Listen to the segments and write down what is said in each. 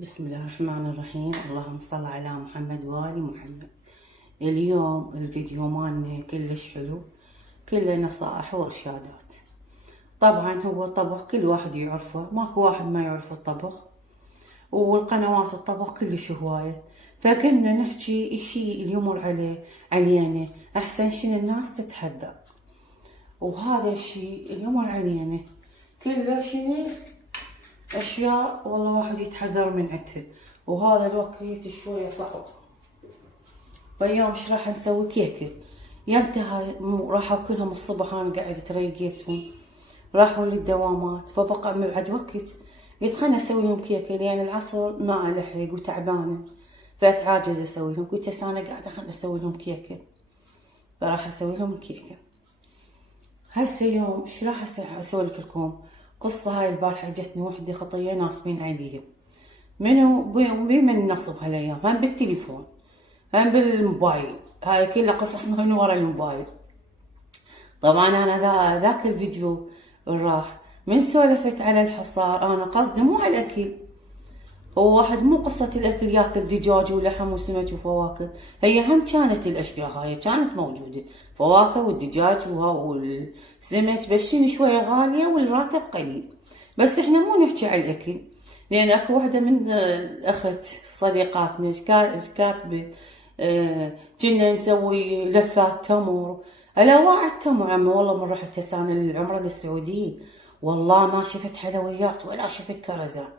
بسم الله الرحمن الرحيم. اللهم صل على محمد وآل محمد. اليوم الفيديو مالنا كلش حلو، كله نصائح وإرشادات. طبعا هو الطبخ كل واحد يعرفه، ماكو واحد ما يعرف الطبخ، والقنوات الطبخ كلش هواية. فكنا نحكي الشي اللي يمر علينا أحسن شي الناس تتحذر، وهذا الشي اللي يمر علينا كله شنو أشياء والله واحد يتحذر من عدها، وهذا الوقت شوية صعب. فاليوم ايش راح نسوي؟ كيكة. يمتى هاي راح كلهم الصبح انا قاعدة تريقيتهم راحوا للدوامات، فبقى بعد وقت قلت خلنا اسوي لهم كيكة لان العصر ما الحق وتعبانة فاتعاجز اسوي لهم. قلت هسه انا قاعدة خلنا اسوي لهم كيكة، فراح اسوي لهم الكيكة. هسه يوم ايش راح اسولف لكم قصة. هاي البارحة جتني وحدة خطية ناصبين عليها، منو بمن نصب هالايام؟ هم بالتليفون هم بالموبايل، هاي كلها قصص من ورا الموبايل. طبعا انا ذاك الفيديو راح من سولفت على الحصار، انا قصدي مو على الاكل. هو واحد مو قصة الاكل ياكل دجاج ولحم وسمك وفواكه، هي هم كانت الاشياء هاي كانت موجودة، فواكه والدجاج والسمك، بس شوية غالية والراتب قليل. بس احنا مو نحكي على الاكل، لان اكو وحدة من اخت صديقاتنا كاتبة كنا نسوي لفات تمر. الاواع التمر عمي والله من رحت هسه انا للعمرة للسعودية والله ما شفت حلويات ولا شفت كرزات.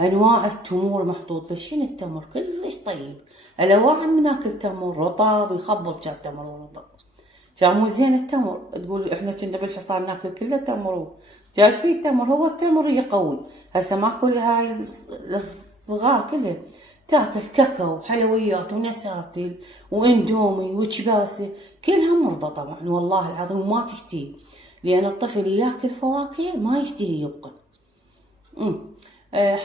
انواع التمور محطوط، بس شنو التمر كلش طيب. الاواع من ناكل تمر رطب يخبل، كان تمر ورطب كان مو زين التمر. تقول احنا كنا بالحصار ناكل كله تمر، جاش فيه التمر؟ هو التمر يقوي. هسه ماكو هاي الصغار كلها تاكل كاكاو حلويات ونساتل واندومي وشباسه، كلها مرضى طبعا والله العظيم ما تشتهي، لان الطفل ياكل فواكه ما يشتهي يبقى.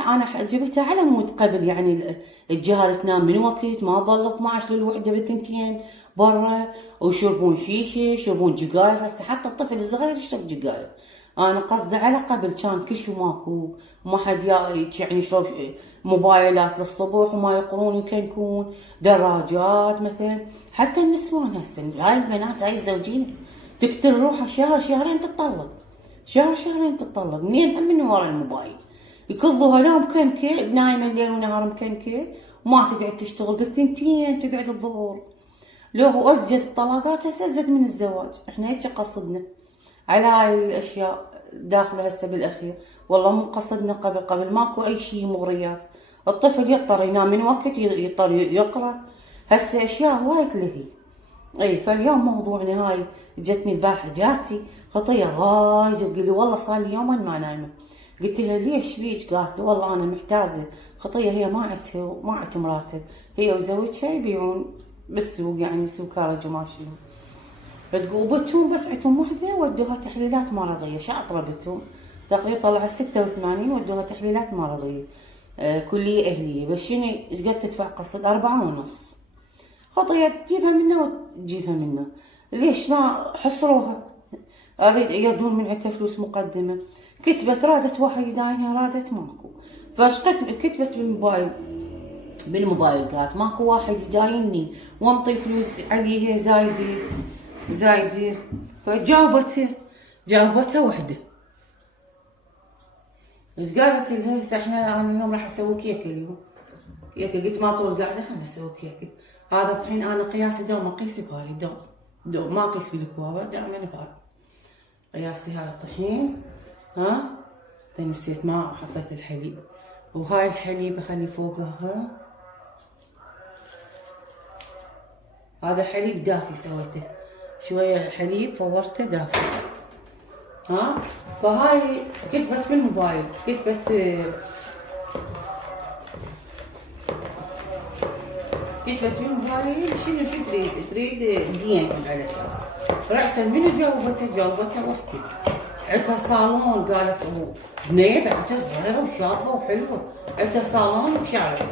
انا جبتها على مود قبل، يعني الجهال تنام من وقت ما ظل 12 للوحده بالثنتين برا ويشربون شيشه يشربون جقاير. هسه حتى الطفل الصغير يشرب جقاير. انا قصدي على قبل كان كشو ماكو، وما حد يعني يشرب موبايلات للصبح وما يقرون ويكنكون دراجات مثلا. حتى النسوان هسه هاي البنات هاي الزوجين تقتل روحها شهر شهرين تتطلق، شهر شهرين تتطلق منين؟ من ورا الموبايل. يكضوها لا مكنكه نايمه الليل ونهار مكنكه وما تقعد تشتغل بالثنتين تقعد الظهور. لو هو ازيد الطلاقات هسه ازيد من الزواج. احنا هيك قصدنا على هاي الاشياء داخله هسه بالاخير، والله مو قصدنا قبل ماكو اي شيء مغريات. الطفل يضطر ينام من وقت، يضطر يقرا. هسه اشياء هواي تلهي. اي فاليوم موضوعنا هاي جتني البارحه جارتي خطيه هاي تقول لي والله صار لي يوما ما نايمه. قلت لها ليش بيك؟ قالت لي والله انا محتاجه خطيه، هي ما عندها مراتب، هي وزوجها يبيعون بالسوق يعني سوق كارج وما شنو. فتقول بتهم بس عندهم وحده ودوها تحليلات مرضيه، شاطره بتهم تقريبا طلعت 86 ودوها تحليلات مرضيه كليه اهليه. بس شنو ايش قد تدفع؟ قصد 4.5 خطية تجيبها منه وتجيبها منه. ليش ما حصروها؟ اريد يردون من عندها فلوس مقدمة. كتبت رادت واحد يداينها رادت ماكو، فاشقت كتبت بالموبايل قالت ماكو واحد يدايني وانطي فلوس عليها زايدة. فجاوبتها وحدة. بس قالت لها هسه انا اليوم راح اسوي كيكة. اليوم كيكة قلت ما طول قاعدة خلنا اسوي كيكة. هذا الطحين انا قياسي دوم اقيس بهالي دوم ما اقيس بالكوابة، دائما بهالي قياسي. هذا الطحين ها نسيت ما حطيت الحليب، وهاي الحليب اخلي فوقها. هذا حليب دافي سويته شوية حليب فورته دافي. فهاي كتبت بالموبايل كتبت بالموبايل شنو تريد دين على اساس رأسا. منو جاوبتها وحدة عندها صالون. قالت بنية بعدها صغيرة وشابة وحلوة عندها صالون بشارع.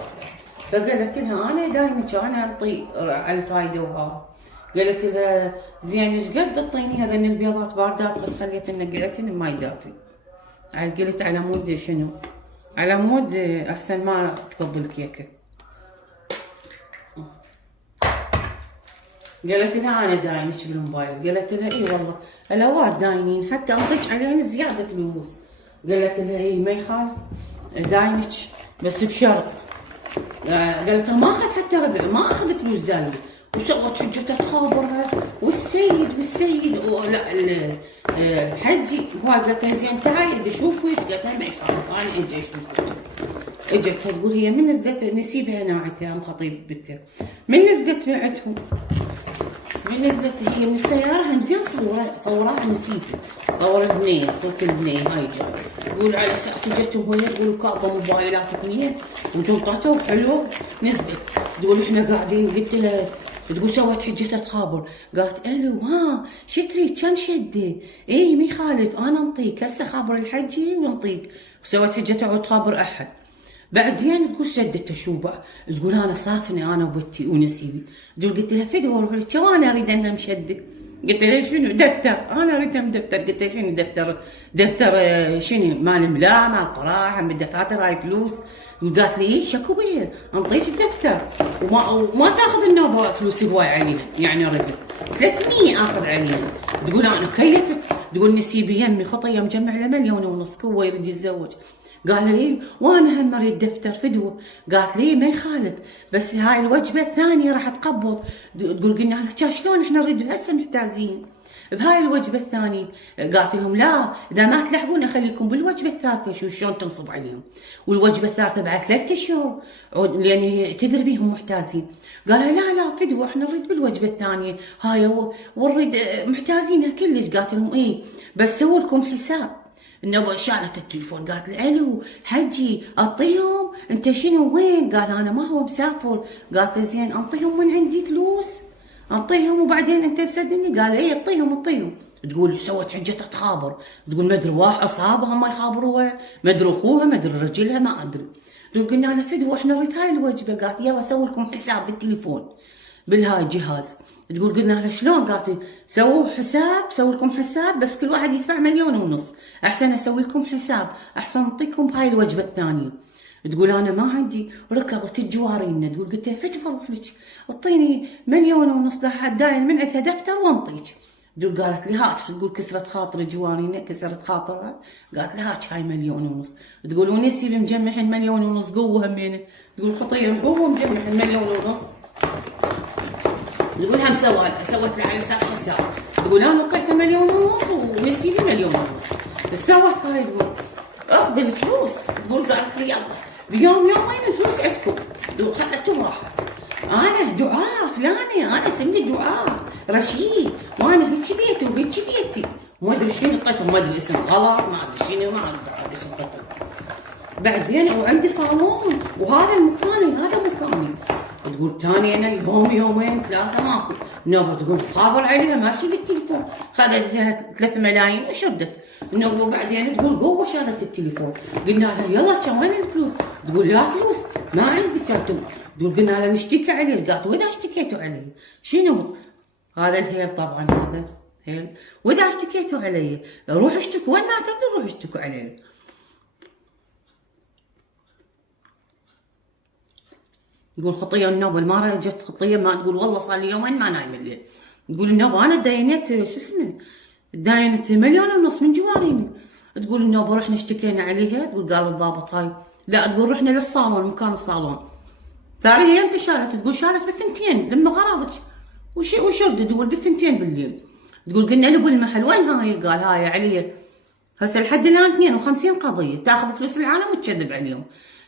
فقالت لها انا دايمك انا اعطي على الفايدة وها. قالت لها زين ايش قد تعطيني هذين البيضات باردات؟ بس خليت لنا قالت لنا ما يدافي. قلت على مود شنو على مود احسن ما تكب الكيكه. قالت لها انا داينك بالموبايل، قالت لها اي والله الاوقات داينين حتى انطيك عليهم زياده فلوس. قالت لها اي ما يخالف داينك بس بشرط. قالت لها ما اخذ حتى ربع، ما اخذ فلوس زايده، وسوت حجتها تخابرها والسيد لا الحجي هو. قالت لها زين تعالي اشوف وجهك، قالت لها ما يخالف انا اجي اشوف. اجت تقول هي من نزلت نسيبها ناعتها ام خطيب بنتها، من نزلت معتهم، من نزلت هي من السياره هم زين صوراها نسيب، صور البنيه صورة البنيه هاي جايه تقول على اساس اجتهم وهي تقول كابه موبايلات اثنين وجلطته وحلو. نزلت تقول احنا قاعدين، قلت لها تقول سوت حجتها تخابر، قالت الو ها شو تريد كم شده؟ اي ما يخالف انا انطيك هسه خابر الحجي ونطيك. سوت حجتها وتخابر احد. بعدين تقول سدته شو بقى، تقول انا صافنه انا وبنتي ونسيبي. تقول قلت لها فدوه اروح لك وانا اريد انها مشده. قلت لها شنو دفتر؟ انا اريد دفتر. قلت لها شنو دفتر؟ دفتر شنو مال ملا مال قراءه من الدفاتر هاي فلوس. قالت لي ايه شكو بيه انطيك الدفتر وما تاخذ النوبه فلوس هواي عليها، يعني اريد 300 اخذ عليها. تقول انا كيفت، تقول نسيبي يمي خطيه مجمع له 1.5 مليون هو يريد يتزوج. قال لي وانا هم اريد دفتر فدوه. قالت لي ما يخالف بس هاي الوجبه الثانيه راح تقبض. تقول قلنا لها شلون احنا نريد هسه محتاجين بهاي الوجبه الثانيه. قالت لهم لا اذا ما تلحقون اخليكم بالوجبه الثالثه. شو شلون تنصب عليهم؟ والوجبه الثالثه بعد 3 اشهر لان تدري بيهم محتاجين. قالوا لا فدوه احنا نريد بالوجبه الثانيه هاي ونريد محتاجينها كلش. قالت لهم ايه بس سووا لكم حساب. النبوة شالت التليفون قالت له الو حجي اعطيهم انت شنو وين؟ قال انا ما هو مسافر. قالت له زين انطيهم من عندي فلوس انطيهم وبعدين انت تسدني. قال ايه اعطيهم. تقول سوت حجتها تخابر، تقول ما ادري واحد اصحابها ما يخابروها، ما ادري اخوها ما ادري رجلها ما ادري. تقول قلنا لها فدوه احنا نريد هاي الوجبه. قالت يلا سووا لكم حساب بالتليفون بالهاي جهاز. تقول قلنا لها شلون؟ قالت سووا لكم حساب بس كل واحد يدفع 1.5 مليون، احسن اسوي لكم حساب احسن اعطيكم بهاي الوجبه الثانيه. تقول انا ما عندي. ركضت الجوارينا تقول قلت لها فتوى اروح لك اعطيني 1.5 مليون لحد داين من عندها دفتر وانطيك. تقول قالت لي هات. تقول كسرت خاطر جوارينا كسرت خاطرها. قالت لي هات هاي 1.5 مليون. تقول ونسي مجمعين 1.5 مليون قوه همينه. تقول خطيه قوه مجمعين 1.5 مليون. تقول هم سوت لي على اساس حساب. تقول انا لقيتها 1.5 مليون ونسي لي 1.5 مليون. بس سوت هاي تقول اخذ الفلوس. تقول قالت لي يلا بيوم يومين الفلوس عندكم. تقول خذتهم راحت. انا دعاء فلانه انا اسمي دعاء رشيد وانا هيك بيتي وهيك بيتي ما ادري شنو اعطيتهم، ما ادري الاسم غلط ما ادري شنو ما ادري ايش اعطيتهم. بعدين وعندي صالون وهذا المكاني هذا مكاني. تقول ثاني انا يومين 3 ماكو نوبه. تقول خابر عليها ماشي بالتليفون خذت لها 3 ملايين وشدت النوبه. بعدين تقول قوه شالت التليفون. قلنا لها يلا كم وين الفلوس؟ تقول لا فلوس ما عندي كرتون. تقول قلنا لها نشتكي عليه. قالت واذا اشتكيتوا علي شنو؟ هذا الهيل طبعا هذا هيل. واذا اشتكيتوا علي روح اشتكوا وين ما تقدروا روح اشتكوا علي. تقول خطيه النوبه المره جت خطيه ما تقول والله صار لي يومين ما نايم الليل. تقول النوبه انا داينت شو اسمه داينت 1.5 مليون من جواريني. تقول النوبه رحنا اشتكينا عليها. تقول قال الضابط هاي لا. تقول رحنا للصالون مكان الصالون. ثاني يوم شالت. تقول شالت بالثنتين لما غراضك وشرد. تقول بالثنتين بالليل. تقول قلنا له بالمحل وين هاي؟ قال هاي علي هسه لحد الان 52 قضيه تاخذ فلوس العالم وتكذب عليهم.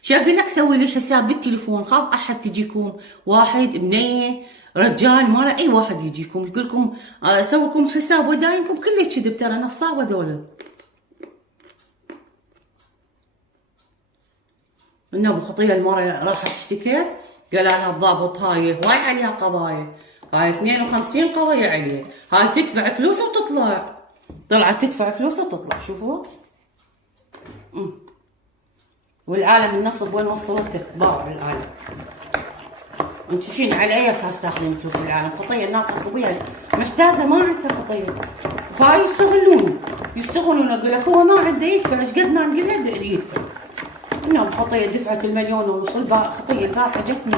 شو اقول لك سوي لي حساب بالتليفون خاف احد تجيكم واحد بنيه رجال مره اي واحد يجيكم يقول لكم اسوي لكم حساب وداينكم كله كذب ترى نصابه ذولا. النوبه خطيه المره راحت اشتكت قال لها الضابط هاي عليها قضايا هاي 52 قضيه عليها هاي تدفع فلوس وتطلع. طلعت تدفع فلوس وتطلع. شوفوا والعالم النصب وين وصلته باع العالم. انتو شنو على اي اساس تاخذين فلوس العالم؟ خطيه الناس اخويا محتاجه ما عندها خطيه فهاي يستغلون اقول لك هو ما عنده يدفع ايش قد ما نقول له يدفع. نعم خطيه دفعت المليون ونص. خطيه البارحه جتني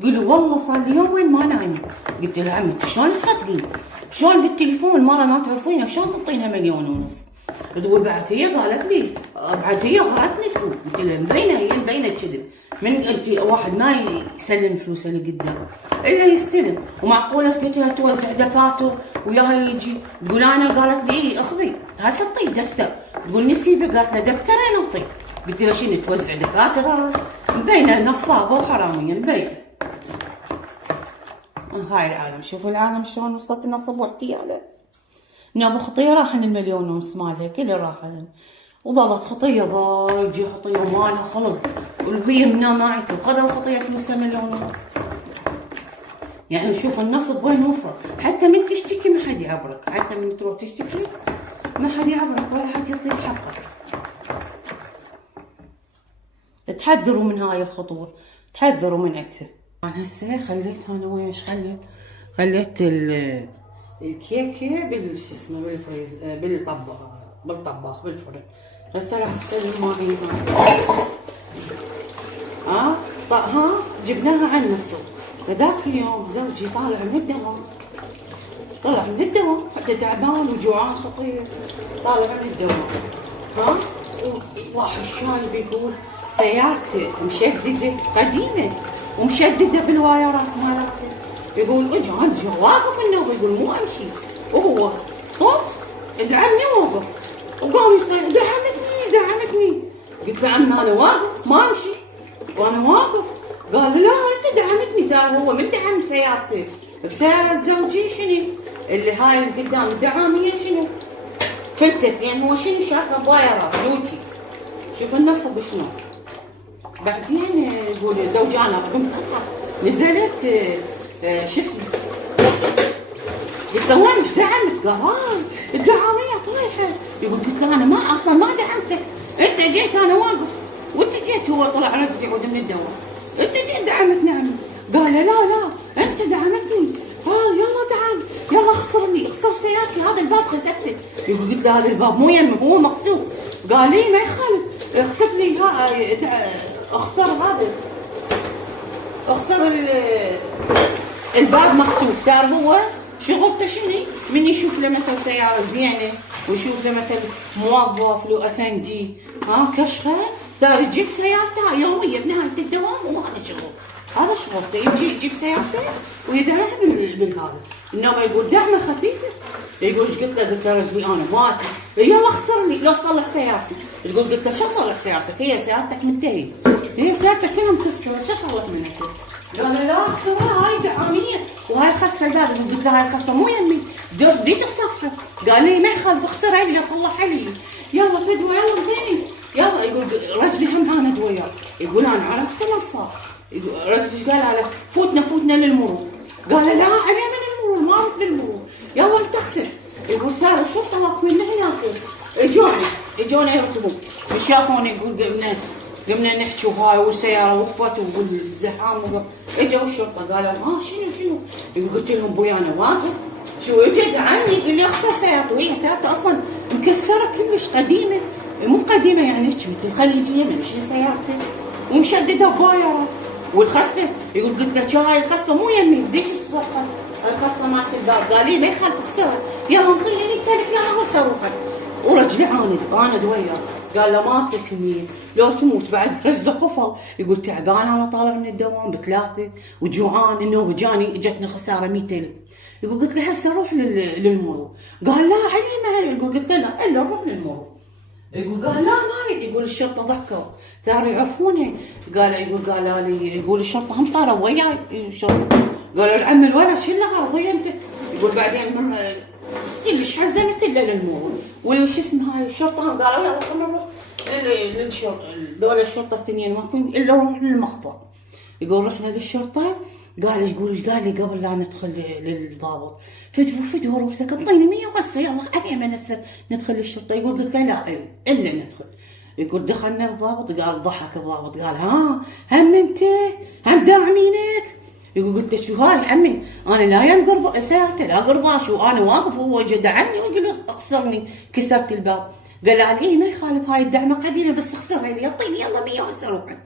تقول لي والله صار لي يومين ما نايمه. قلت لها عمي شلون تصدقين؟ شلون بالتليفون مره ما تعرفينها شلون تعطينها مليون ونص؟ تقول بعد هي قالت لي بعد هي غلطتني تقول. قلت لها مبينه هي مبينه كذب. من انت واحد ما يسلم فلوسه اللي قدام الا يستلم. ومعقوله قلت لها توزع دفاتر وياها يجي تقول انا قالت لي اخذي هسه اعطيه دفتر. تقول نسيبه قالت له دفترين اعطيه. قلت لها شنو توزع دفاتر؟ مبينه نصابه وحراميه مبينه. هاي العالم. شوفوا العالم شلون وصلت نصب واحتياله. نعم خطيه راحن المليون ونص مالها كله راحن. وظلت خطيه ضايجه خطيه ومالها خلق. وهي منامعته وخذوا خطيه فلوسها مليون ونص. يعني شوف النصب وين وصل. حتى من تشتكي ما حد يعبرك. حتى من تروح تشتكي ما حد يعبرك ولا حد يعطيك حقك. تحذروا من هاي الخطوة. تحذروا من عدتها. أنا هسه خليت أنا ويش خليت الكيكة شو اسمه بالفريز بالطباخ بالفرن. هسه راح اسوي الماعين ها جبناها عن نفسه. فذاك اليوم زوجي طالع من الدوام حتى تعبان وجوعان خطير. طالع من الدوام واحد شايب يقول سيارتي مشددة قديمة ومشددة بالوايرات مالتها. يقول اجى واقف النوبة يقول مو امشي. وهو طب ادعمني ووقف وقام يصيح دعمتني. قلت له عمي انا واقف ما امشي وانا واقف. قال لا انت دعمتني. قال هو من دعم سيارتي بسيارة زوجي شنو اللي هاي قدام الدعامية شنو فلتت لان هو شنو شافها بوايرات لوتي. شوف النصب شنو. بعدين يقول زوجي انا نزلت شو اسمه. قلت له وين ايش دعمت؟ قال الدعامية طايحة. يقول قلت له انا ما اصلا ما دعمتك. انت جيت انا واقف وانت جيت. هو طلع رجل يعود من الدوام. انت جيت دعمتني عمي. قال لا انت دعمتني. يلا دعم يلا اخسر سيارتي هذا الباب خسفته. يقول قلت له هذا الباب مو يمي هو مقصوف. قال لي ما يخالف اخسف لي اخسر الباب مخسوف. دار هو شغلته شنو من يشوف له مثل سياره زينه ويشوف له مثل موظف له افندي كشخه دار يجيب سيارته يوميا بنهايه الدوام. وهذا شغل هذا شغلته يجيب سيارته ويدعمها بالهذا. انما يقول دعمه خفيفه. يقول ايش قلت له رجلي انا مات يلا اخسرني لو صلح سيارتي. تقول قلت له شو صلح سيارتك؟ هي سيارتك منتهيه. هي سيارتك كلها مكسره شو صلح منك؟ قال لا اخسرها هاي دعاميه وهاي الخسفه الباب. قلت له هاي الخسفه مو يمي ديك الصفحه. قال لي ما يخالف اخسرها لي اصلحها لي. يلا فدوه يلا انتهي يلا. يقول رجلي هم عاند وياه. يقول انا عرفت نصاب. رجلي ايش قال على فوتنا للمرور. قال لا عليه من المرور ما رحت للمرور يلا انت اخسر. يقول ثار الشرطه واقفين هناك اجونا يركبون شافوني. يقول قمنا نحكي وهاي والسياره وقفت والزحام اجوا الشرطه قالوا شنو. يقول قلت لهم بوي انا واقف شو اجى دعمني يقول لي اخسر سيارته. وهي سيارته اصلا مكسره كلش قديمه مو قديمه يعني هيك مثل خليجيه من شي سيارته ومشدده بوايرات. والخسفه يقول قلت له هاي الخسفه مو يمي بديك الصفحه الخسفه مالت الباب. قال لي ما يخالف اخسرها يلا انطيني تلف يلا هسه روحك. ورجلي عاند وياه. قال له ما تكمل لو تموت بعد. رجله قفل. يقول تعبان انا طالع من الدوام بثلاثه وجوعان النوبه جتني خساره 100,000. يقول قلت له هسه روح للمرور. قال لا علي ما. يقول قلت له لا الا روح للمرور. قال لا ما اريد. يقول الشرطه ضكوا صاروا يعرفوني. قالوا لي يقول الشرطه هم صاروا وياي الشرطه. قالوا العم الولد شو اللي غلط انت. يقول بعدين من كلش حزنت الا للمرور وش اسم هاي الشرطه هم قالوا يلا خلينا نروح للشرطه. دول الشرطه الثانيين واقفين الا نروح للمخبر. يقول رحنا للشرطه. قال ايش قال لي قبل لا ندخل للضابط فدوه روح لك اعطيني 100 وهسه يلا علي من هسه ندخل للشرطه. يقول قلت له لا الا ندخل. يقول دخلنا الضابط. قال ضحك الضابط قال هم انت هم داعمينك. يقول قلت له شو هاي عمي انا لا يم قرب سيارته لا قرباش وانا واقف وهو اجى دعمني ويقول لي اخسرني كسرت الباب. قال لي اي ما يخالف، هاي الدعمه قديمه بس خسرها لي، يعطيني يلا 100 هسه روحي.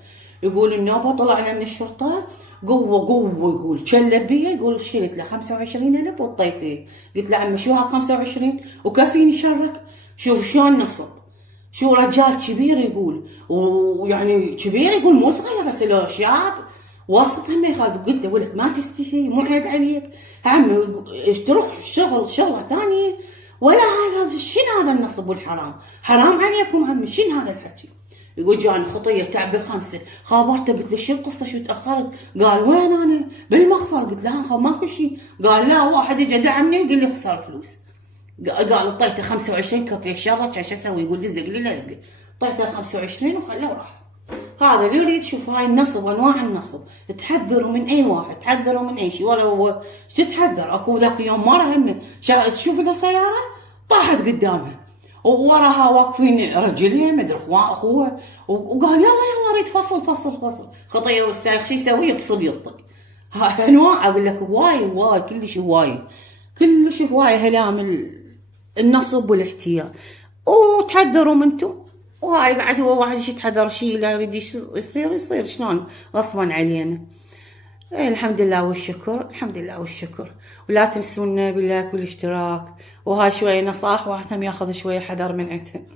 يقول النوبه طلعنا من الشرطه قوه يقول شلب بي، يقول شلت له 25,000 وطيتيه. قلت له عمي شو ها 25 وكافيني شرك؟ شوف شلون نصب، شو رجال كبير يقول، ويعني كبير يقول مو صغير بس لو شاب وسط هم يخالف. قلت له ولد ما تستحي، مو عيب عليك عمي تروح شغله ثانيه ولا هذا شنو هذا النصب والحرام؟ حرام عليكم عمي شنو هذا الحكي؟ يقول جاني خطيه تعب ال5 خابرته. قلت له شو القصه شو تاخرت؟ قال وين انا؟ بالمخفر. قلت له ماكو شيء. قال لا واحد اجى دعمني يقول لي خسر فلوس. قال اعطيته 25 كفي شره كان شو اسوي؟ يقول لزق لي لزقه. اعطيته 25 وخلوه راح. هذا اللي يريد شوف هاي النصب انواع النصب، تحذروا من اي واحد، تحذروا من اي شيء ولا هو تتحذر. اكو ذاك يوم مره هم تشوف له سياره طاحت قدامها ووراها واقفين رجلين مدري اخوه، وقال يلا اريد فصل خطيه والسائق شو يسوي؟ يفصل يطق. هاي انواع اقول لك هواي كلش هواي هلام النصب والاحتيال، وتحذروا منتم. وهاي بعد هو واحد يتحذر شيء لا يريد يصير شلون غصبا علينا. الحمد لله والشكر، ولا تنسونا باللايك والاشتراك، وهاي شوية نصائح واحد هم ياخذ شوية حذر من عندهم.